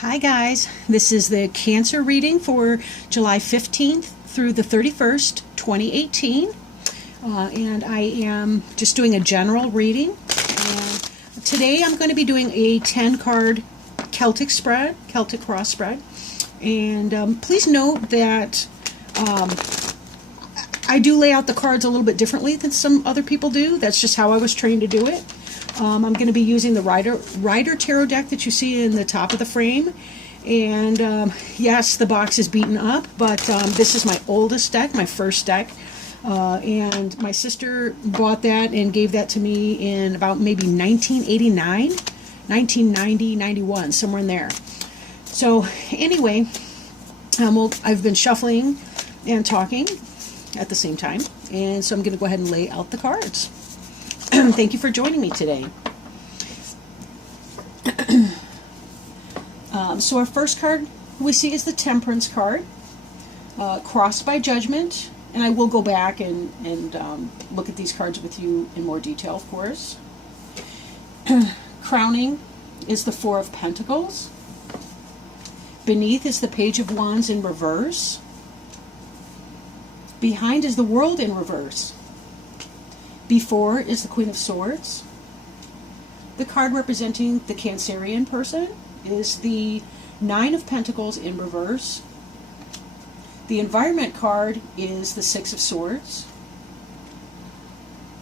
Hi guys, this is the Cancer reading for July 15th through the 31st, 2018. And I am just doing a general reading. And today I'm going to be doing a 10-card Celtic spread, Celtic cross spread. And please note that I do lay out the cards a little bit differently than some other people do. That's just how I was trained to do it. I'm going to be using the Rider Tarot deck that you see in the top of the frame. And yes, the box is beaten up, but this is my oldest deck, my first deck. And my sister bought that and gave that to me in about maybe 1989, 1990, 91, somewhere in there. So anyway, I've been shuffling and talking at the same time. And so I'm going to go ahead and lay out the cards. Thank you for joining me today. So our first card we see is the Temperance card, crossed by Judgment, and I will go back and look at these cards with you in more detail, of course. Crowning is the Four of Pentacles. Beneath is the Page of Wands in reverse. Behind is the World in reverse. Before is the Queen of Swords. The card representing the Cancerian person is the Nine of Pentacles in reverse. The Environment card is the Six of Swords.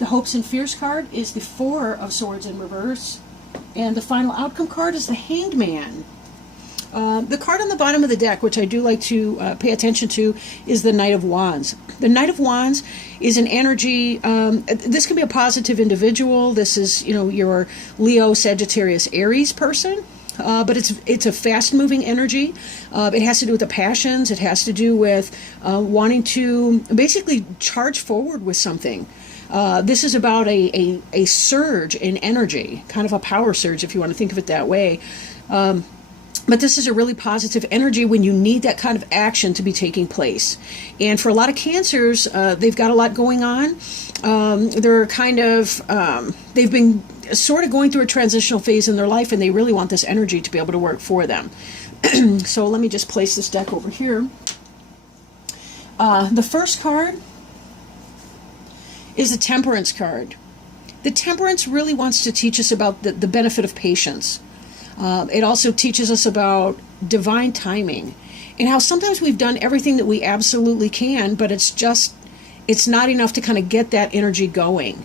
The Hopes and Fears card is the Four of Swords in reverse. And the final outcome card is the Hanged Man. The card on the bottom of the deck, which I do like to pay attention to, is the Knight of Wands. The Knight of Wands is an energy, this can be a positive individual. This is, your Leo, Sagittarius, Aries person. But it's a fast-moving energy. It has to do with the passions. It has to do with wanting to basically charge forward with something. This is about a surge in energy, kind of a power surge, if you want to think of it that way. But this is a really positive energy when you need that kind of action to be taking place. And for a lot of Cancers, they've got a lot going on. They're kind of, they've been sort of going through a transitional phase in their life, and they really want this energy to be able to work for them. So let me just place this deck over here. The first card is the Temperance card. The Temperance really wants to teach us about the benefit of patience. It also teaches us about divine timing and how sometimes we've done everything that we absolutely can, but it's not enough to kind of get that energy going,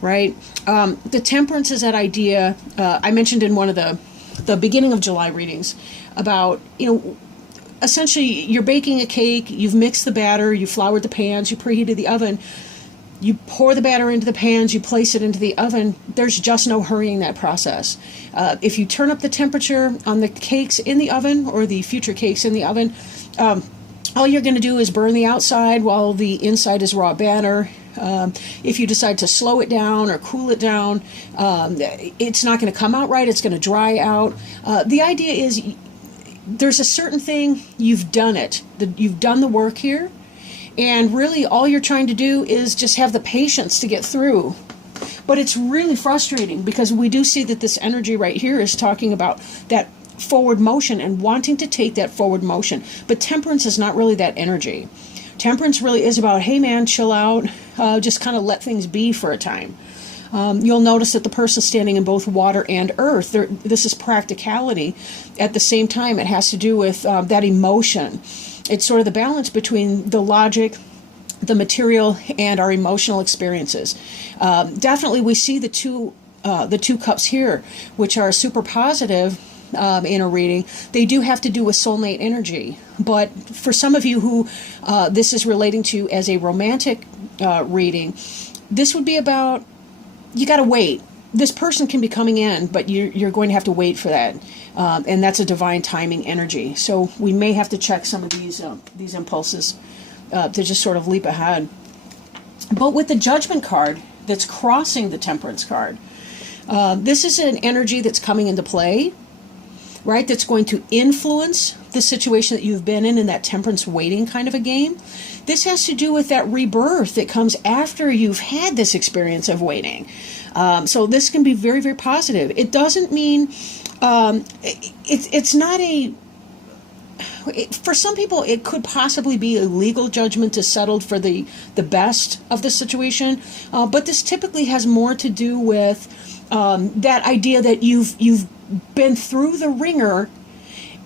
right? The Temperance is that idea I mentioned in one of the beginning of July readings about, essentially you're baking a cake, you've mixed the batter, you floured the pans, you preheated the oven. You pour the batter into the pans, you place it into the oven. There's just no hurrying that process. If you turn up the temperature on the cakes in the oven or the future cakes in the oven, all you're going to do is burn the outside while the inside is raw batter. If you decide to slow it down or cool it down, it's not going to come out right. It's going to dry out. The idea is there's a certain thing, you've done it. You've done the work here. And really all you're trying to do is just have the patience to get through. But it's really frustrating because we do see that this energy right here is talking about that forward motion and wanting to take that forward motion. But Temperance is not really that energy. Temperance really is about, hey man, chill out, just kind of let things be for a time. You'll notice that the person's standing in both water and earth. This is practicality. At the same time, it has to do with that emotion. It's sort of the balance between the logic, the material, and our emotional experiences. Definitely, we see the two cups here, which are super positive in a reading. They do have to do with soulmate energy. But for some of you who this is relating to as a romantic reading, this would be about, you got to wait. This person can be coming in, but you're going to have to wait for that. And that's a divine timing energy. So we may have to check some of these impulses to just sort of leap ahead. But with the Judgment card that's crossing the Temperance card, this is an energy that's coming into play, right? That's going to influence the situation that you've been in that Temperance waiting kind of a game. This has to do with that rebirth that comes after you've had this experience of waiting. So this can be very, very positive. It doesn't mean It's not a, for some people, it could possibly be a legal judgment to settle for the best of the situation, but this typically has more to do with that idea that you've been through the ringer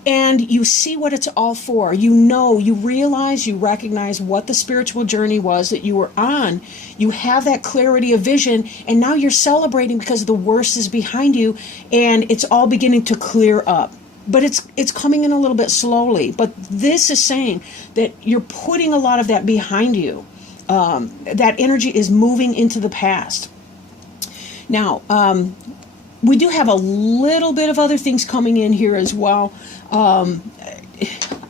and you see what it's all for. You realize, you recognize what the spiritual journey was that you were on. You have that clarity of vision, and now you're celebrating because the worst is behind you, and it's all beginning to clear up. But it's coming in a little bit slowly. But this is saying that you're putting a lot of that behind you. That energy is moving into the past. Now, we do have a little bit of other things coming in here as well.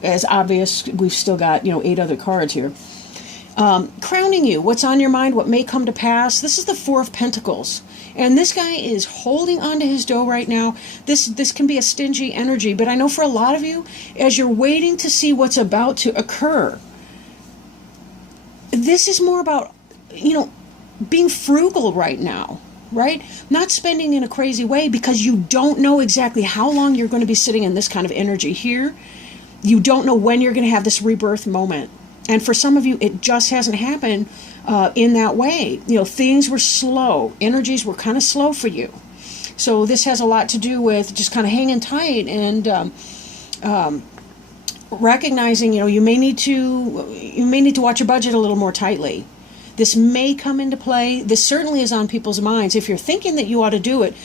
As obvious, we've still got 8 other cards here. Crowning you, what's on your mind, what may come to pass. This is the Four of Pentacles. And this guy is holding on to his dough right now. This can be a stingy energy, but I know for a lot of you, as you're waiting to see what's about to occur, this is more about, being frugal right now, right? Not spending in a crazy way because you don't know exactly how long you're going to be sitting in this kind of energy here. You don't know when you're going to have this rebirth moment. And for some of you, it just hasn't happened in that way. Things were slow. Energies were kind of slow for you. So this has a lot to do with just kind of hanging tight and recognizing, you may need to watch your budget a little more tightly. This may come into play. This certainly is on people's minds. If you're thinking that you ought to do it,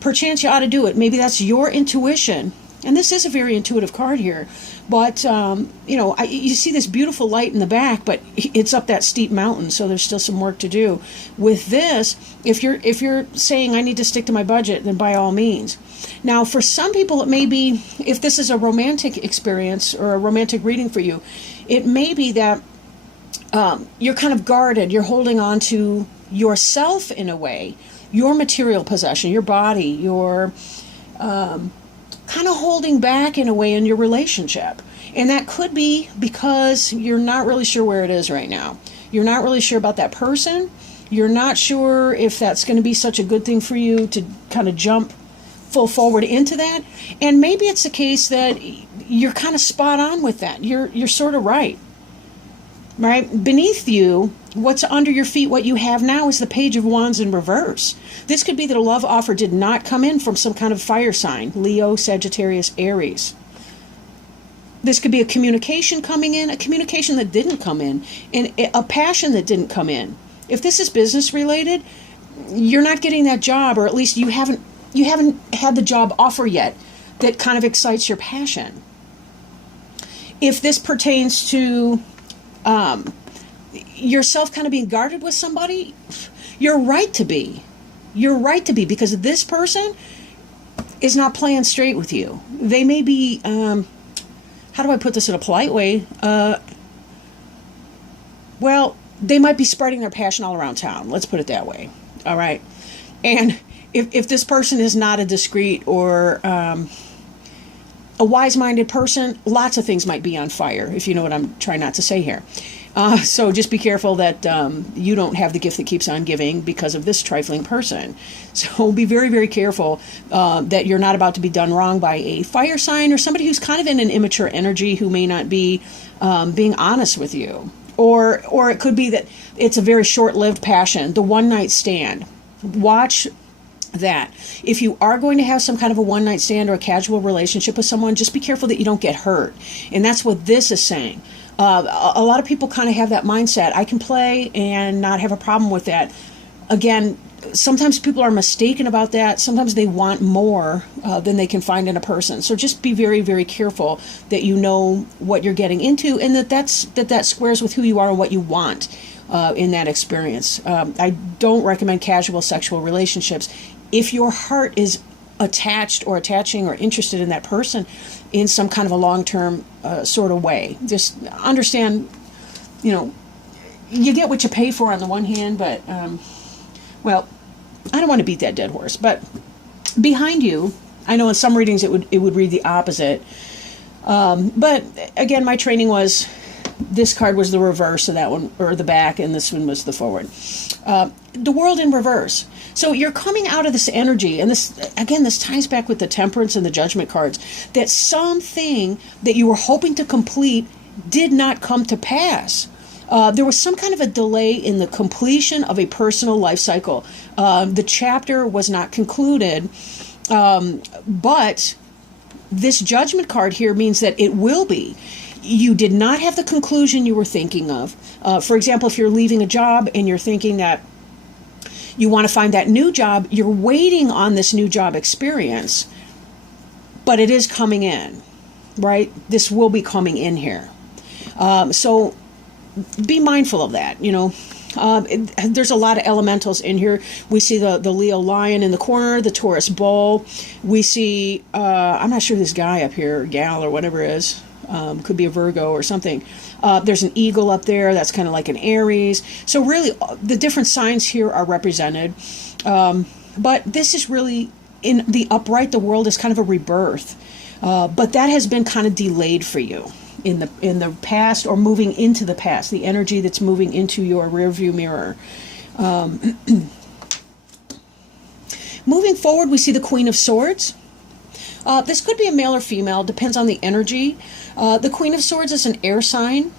perchance you ought to do it. Maybe that's your intuition. And this is a very intuitive card here. But, you see this beautiful light in the back, but it's up that steep mountain, so there's still some work to do. With this, if you're saying, I need to stick to my budget, then by all means. Now, for some people, it may be, if this is a romantic experience or a romantic reading for you, it may be that you're kind of guarded. You're holding on to yourself in a way, your material possession, your body, your kind of holding back in a way in your relationship. And that could be because you're not really sure where it is right now. You're not really sure about that person. You're not sure if that's going to be such a good thing for you to kind of jump full forward into that. And maybe it's the case that you're kind of spot on with that. You're sort of right. Right? Beneath you, what's under your feet, what you have now is the Page of Wands in reverse. This could be that a love offer did not come in from some kind of fire sign, Leo, Sagittarius, Aries. This could be a communication coming in, a communication that didn't come in, and a passion that didn't come in. If this is business related, you're not getting that job, or at least you haven't had the job offer yet that kind of excites your passion. If this pertains to yourself kind of being guarded with somebody, you're right to be. You're right to be, because this person is not playing straight with you. They may be, how do I put this in a polite way? Well, they might be spreading their passion all around town. Let's put it that way. All right. And if this person is not a discreet or a wise-minded person, lots of things might be on fire, if you know what I'm trying not to say here. So just be careful that you don't have the gift that keeps on giving because of this trifling person. So be very, very careful that you're not about to be done wrong by a fire sign or somebody who's kind of in an immature energy who may not be being honest with you. Or it could be that it's a very short-lived passion, the one-night stand. Watch that. If you are going to have some kind of a one-night stand or a casual relationship with someone, just be careful that you don't get hurt. And that's what this is saying. A lot of people kind of have that mindset. I can play and not have a problem with that. Again, sometimes people are mistaken about that. Sometimes they want more than they can find in a person. So just be very, very careful that you know what you're getting into, and that squares with who you are and what you want in that experience. I don't recommend casual sexual relationships. If your heart is attached or attaching or interested in that person in some kind of a long-term sort of way, just understand, you get what you pay for on the one hand, but, well, I don't want to beat that dead horse, but behind you, I know in some readings it would read the opposite. But again, my training was This card was the reverse of that one, or the back, and this one was the forward. The world in reverse. So you're coming out of this energy, and this ties back with the Temperance and the Judgment cards, that something that you were hoping to complete did not come to pass. There was some kind of a delay in the completion of a personal life cycle. The chapter was not concluded, but this Judgment card here means that it will be. You did not have the conclusion you were thinking of. For example, if you're leaving a job and you're thinking that you want to find that new job, you're waiting on this new job experience, but it is coming in, right? This will be coming in here. So be mindful of that, there's a lot of elementals in here. We see the Leo lion in the corner, the Taurus bull. We see, I'm not sure this guy up here, gal or whatever it is, could be a Virgo or something. There's an eagle up there that's kind of like an Aries. So really, the different signs here are represented. But this is really, in the upright, the world is kind of a rebirth. But that has been kind of delayed for you in the past, or moving into the past, the energy that's moving into your rearview mirror. Moving forward, we see the Queen of Swords. This could be a male or female, depends on the energy. The Queen of Swords is an air sign,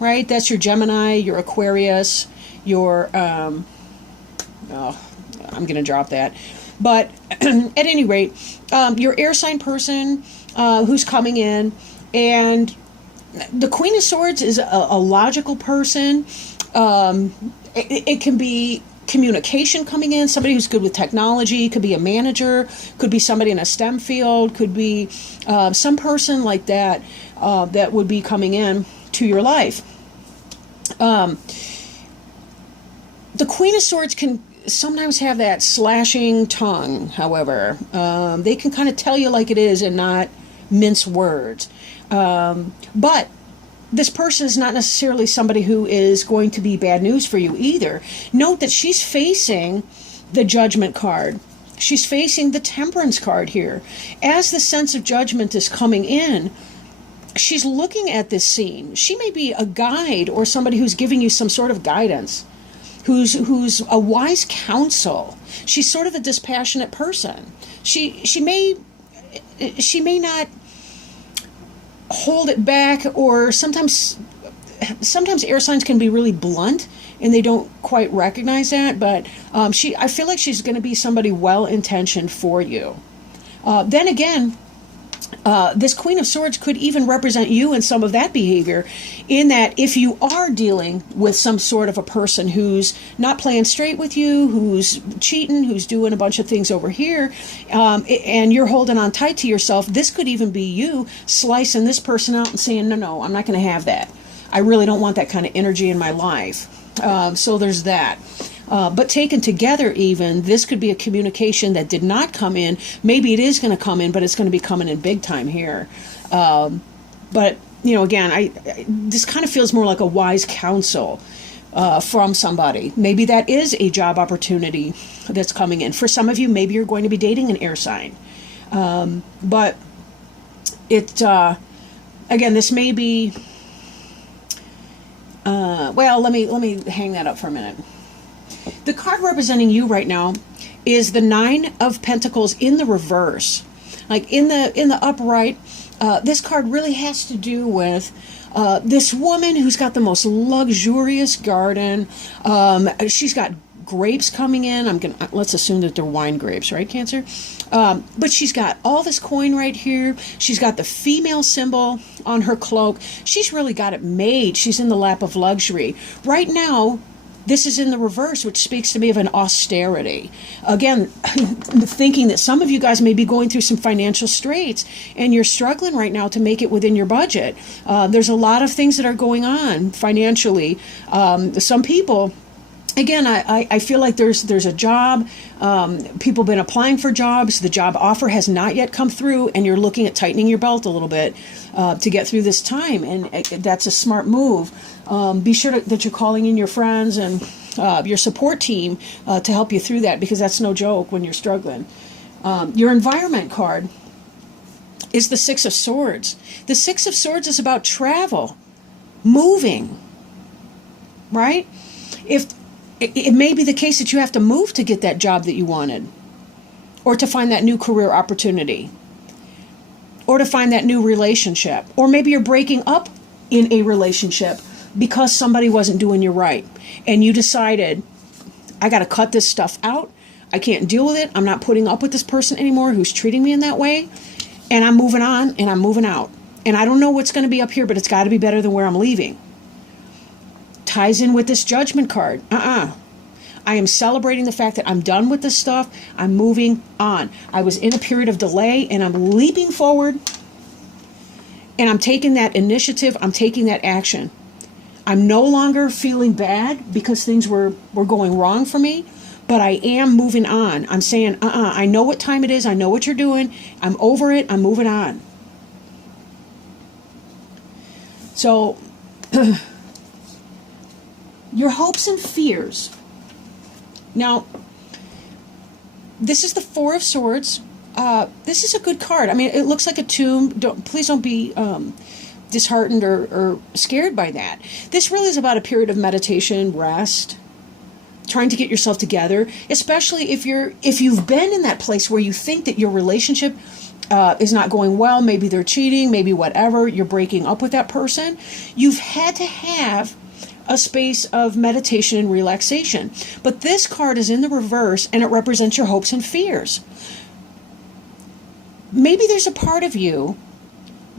right? That's your Gemini, your Aquarius, your, I'm going to drop that. But at any rate, your air sign person who's coming in, and the Queen of Swords is a logical person. It can be communication coming in, somebody who's good with technology, could be a manager, could be somebody in a STEM field, could be some person like that that would be coming in to your life. The Queen of Swords can sometimes have that slashing tongue, however. They can kind of tell you like it is and not mince words. But this person is not necessarily somebody who is going to be bad news for you either. Note that she's facing the Judgment card. She's facing the Temperance card here. As the sense of judgment is coming in, she's looking at this scene. She may be a guide or somebody who's giving you some sort of guidance, who's a wise counsel. She's sort of a dispassionate person. She may not hold it back, or sometimes air signs can be really blunt and they don't quite recognize that, but I feel like she's going to be somebody well-intentioned for you. Then again, this Queen of Swords could even represent you in some of that behavior, in that if you are dealing with some sort of a person who's not playing straight with you, who's cheating, who's doing a bunch of things over here, and you're holding on tight to yourself, this could even be you slicing this person out and saying, no, I'm not going to have that. I really don't want that kind of energy in my life. So there's that. But taken together even, this could be a communication that did not come in. Maybe it is going to come in, but it's going to be coming in big time here. But, again, this kind of feels more like a wise counsel from somebody. Maybe that is a job opportunity that's coming in. For some of you, maybe you're going to be dating an air sign. But again, this may be... let me hang that up for a minute. The card representing you right now is the Nine of Pentacles in the reverse. Like in the upright, this card really has to do with this woman who's got the most luxurious garden. She's got grapes coming in. Let's assume that they're wine grapes, right, Cancer? But she's got all this coin right here. She's got the female symbol on her cloak. She's really got it made. She's in the lap of luxury. Right now, this is in the reverse, which speaks to me of an austerity. Again, thinking that some of you guys may be going through some financial straits and you're struggling right now to make it within your budget. There's a lot of things that are going on financially. Some people... Again, I feel like there's a job. People have been applying for jobs. The job offer has not yet come through, and you're looking at tightening your belt a little bit to get through this time, and that's a smart move. Be sure that you're calling in your friends and your support team to help you through that, because that's no joke when you're struggling. Your environment card is the Six of Swords. The Six of Swords is about travel. moving, right? If it may be the case that you have to move to get that job that you wanted, or to find that new career opportunity, or to find that new relationship, or maybe you're breaking up in a relationship because somebody wasn't doing you right, and you decided, I got to cut this stuff out. I can't deal with it. I'm not putting up with this person anymore who's treating me in that way, and I'm moving on and I'm moving out. And I don't know what's going to be up here, but it's got to be better than where I'm leaving. Ties in with this Judgment card. I am celebrating the fact that I'm done with this stuff. I'm moving on. I was in a period of delay, and I'm leaping forward, and I'm taking that initiative. I'm taking that action. I'm no longer feeling bad because things were going wrong for me, but I am moving on. I'm saying, I know what time it is. I know what you're doing. I'm over it. I'm moving on. So, your hopes and fears. Now, this is the Four of Swords. This is a good card. I mean, it looks like a tomb. Please don't be disheartened or scared by that. This really is about a period of meditation, rest, trying to get yourself together, especially if you've been in that place where you think that your relationship is not going well. Maybe they're cheating, maybe whatever. You're breaking up with that person. You've had to have a space of meditation and relaxation. But this card is in the reverse, and it represents your hopes and fears. Maybe there's a part of you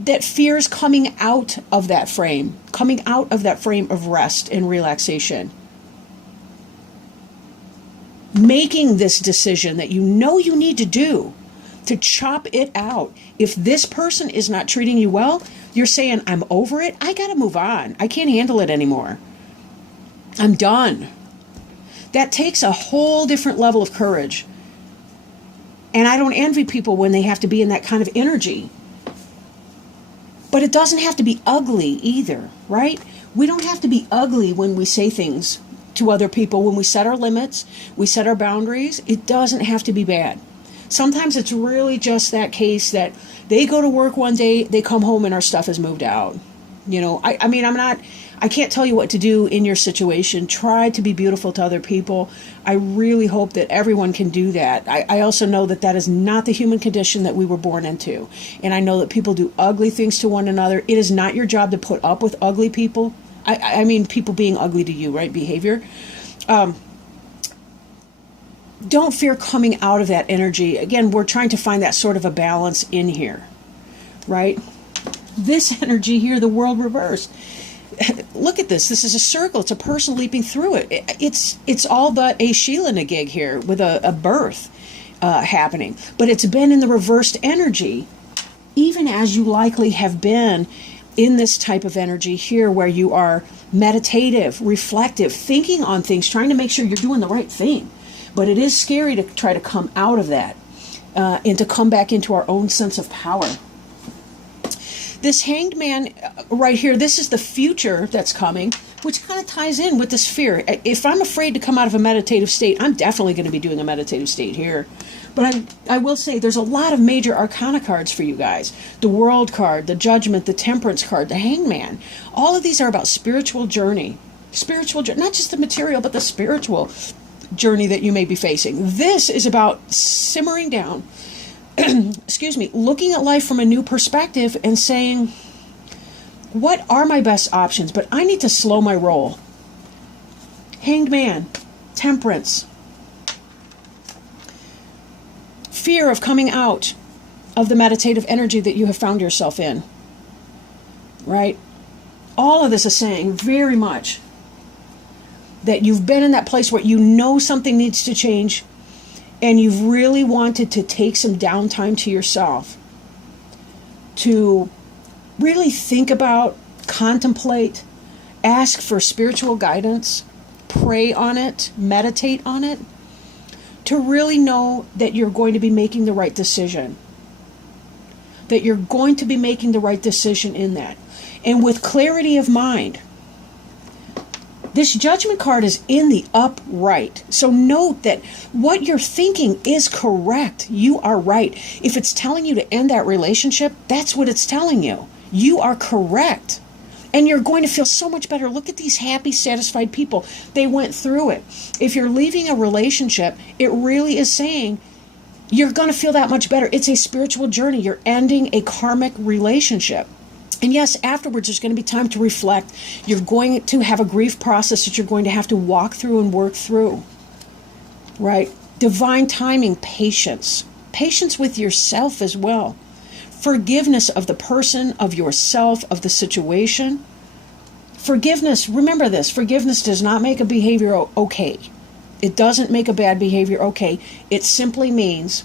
that fears coming out of that frame of rest and relaxation. Making this decision that you know you need to do to chop it out. If this person is not treating you well, you're saying, I'm over it. I got to move on. I can't handle it anymore. I'm done. That takes a whole different level of courage. And I don't envy people when they have to be in that kind of energy. But it doesn't have to be ugly either, right? We don't have to be ugly when we say things to other people. When we set our limits, we set our boundaries. It doesn't have to be bad. Sometimes it's really just that case that they go to work one day, they come home and our stuff is moved out. You know, I can't tell you what to do in your situation. Try to be beautiful to other people. I really hope that everyone can do that. I also know that that is not the human condition that we were born into. And I know that people do ugly things to one another. It is not your job to put up with ugly people. I mean, people being ugly to you, right? Behavior. Don't fear coming out of that energy. Again, we're trying to find that sort of a balance in here, right? This energy here, the world reversed. Look at this. This is a circle. It's a person leaping through it. It's all but a Sheila gig here with a birth happening. But it's been in the reversed energy, even as you likely have been in this type of energy here where you are meditative, reflective, thinking on things, trying to make sure you're doing the right thing. But it is scary to try to come out of that and to come back into our own sense of power. This Hanged Man right here, this is the future that's coming, which kind of ties in with this fear. If I'm afraid to come out of a meditative state, I'm definitely going to be doing a meditative state here. But I will say there's a lot of major arcana cards for you guys. The World card, the Judgment, the Temperance card, the Hanged Man. All of these are about spiritual journey. Spiritual journey, not just the material, but the spiritual journey that you may be facing. This is about simmering down, excuse me, looking at life from a new perspective and saying, what are my best options? But I need to slow my roll. Hanged Man, Temperance, fear of coming out of the meditative energy that you have found yourself in, right? All of this is saying very much that you've been in that place where you know something needs to change and you've really wanted to take some downtime to yourself to really think about, contemplate, ask for spiritual guidance, pray on it, meditate on it, to really know that you're going to be making the right decision. That you're going to be making the right decision in that. And with clarity of mind. This Judgment card is in the upright. So note that what you're thinking is correct. You are right. If it's telling you to end that relationship, that's what it's telling you. You are correct. And you're going to feel so much better. Look at these happy, satisfied people. They went through it. If you're leaving a relationship, it really is saying you're going to feel that much better. It's a spiritual journey. You're ending a karmic relationship. And yes, afterwards, there's going to be time to reflect. You're going to have a grief process that you're going to have to walk through and work through. Right? Divine timing, patience. Patience with yourself as well. Forgiveness of the person, of yourself, of the situation. Forgiveness, remember this, forgiveness does not make a behavior okay. It doesn't make a bad behavior okay. It simply means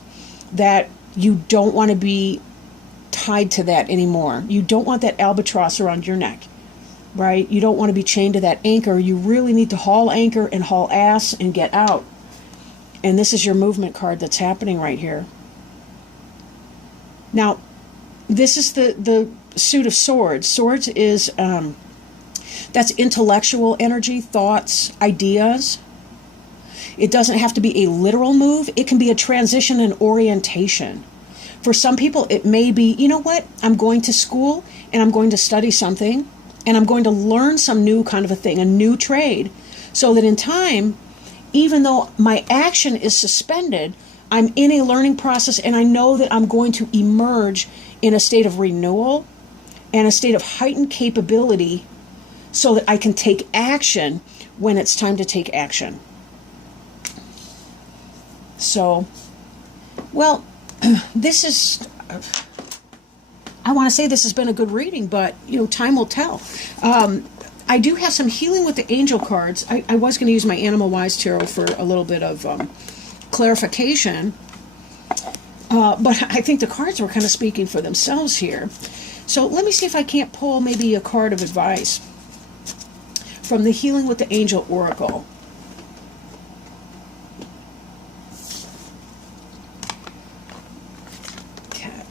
that you don't want to be tied to that anymore. You don't want that albatross around your neck, right? You don't want to be chained to that anchor. You really need to haul anchor and haul ass and get out. And this is your movement card that's happening right here. Now, this is the suit of swords. Swords is, that's intellectual energy, thoughts, ideas. It doesn't have to be a literal move. It can be a transition and orientation. For some people, it may be, you know what? I'm going to school and I'm going to study something and I'm going to learn some new kind of a thing, a new trade, so that in time, even though my action is suspended, I'm in a learning process and I know that I'm going to emerge in a state of renewal and a state of heightened capability so that I can take action when it's time to take action. So, well, this is, I want to say this has been a good reading, but, time will tell. I do have some healing with the angel cards. I was going to use my Animal Wise Tarot for a little bit of clarification. But I think the cards were kind of speaking for themselves here. So let me see if I can't pull maybe a card of advice from the Healing with the Angel Oracle. Okay.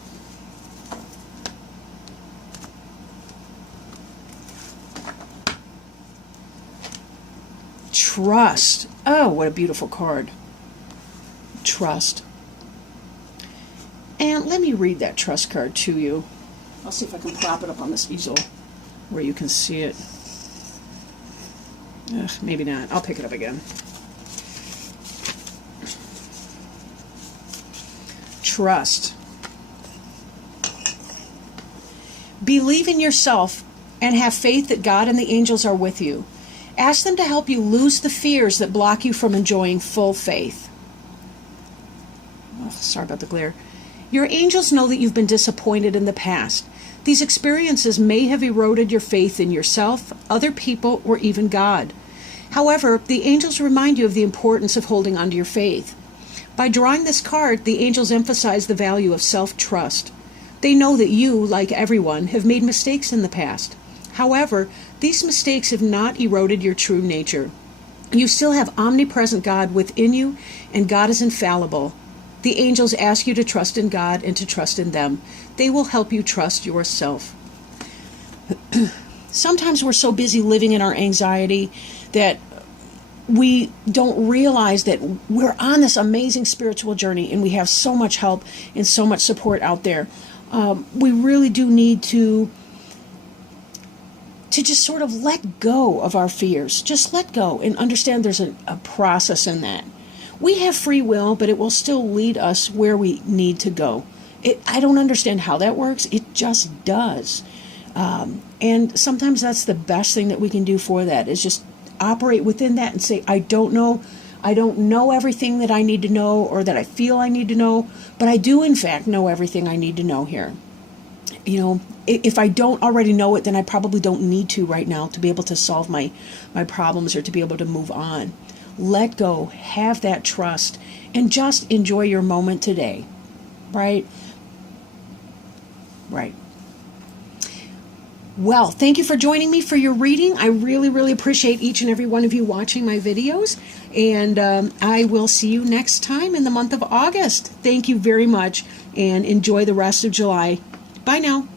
Trust. Oh, what a beautiful card. Trust. And let me read that trust card to you. I'll see if I can prop it up on this easel where you can see it. Ugh, maybe not. I'll pick it up again. Trust. Believe in yourself and have faith that God and the angels are with you. Ask them to help you lose the fears that block you from enjoying full faith. Oh, sorry about the glare. Your angels know that you've been disappointed in the past. These experiences may have eroded your faith in yourself, other people, or even God. However, the angels remind you of the importance of holding on to your faith. By drawing this card, the angels emphasize the value of self-trust. They know that you, like everyone, have made mistakes in the past. However, these mistakes have not eroded your true nature. You still have omnipresent God within you, and God is infallible. The angels ask you to trust in God and to trust in them. They will help you trust yourself. Sometimes we're so busy living in our anxiety that we don't realize that we're on this amazing spiritual journey and we have so much help and so much support out there. We really do need to just sort of let go of our fears. Just let go and understand there's a process in that. We have free will, but it will still lead us where we need to go. I don't understand how that works. It just does. And sometimes that's the best thing that we can do for that, is just operate within that and say, I don't know everything that I need to know or that I feel I need to know, but I do in fact know everything I need to know here. If I don't already know it, then I probably don't need to right now to be able to solve my problems or to be able to move on. Let go, have that trust, and just enjoy your moment today. Right? Right. Well, thank you for joining me for your reading. I really, really appreciate each and every one of you watching my videos. And I will see you next time in the month of August. Thank you very much, and enjoy the rest of July. Bye now.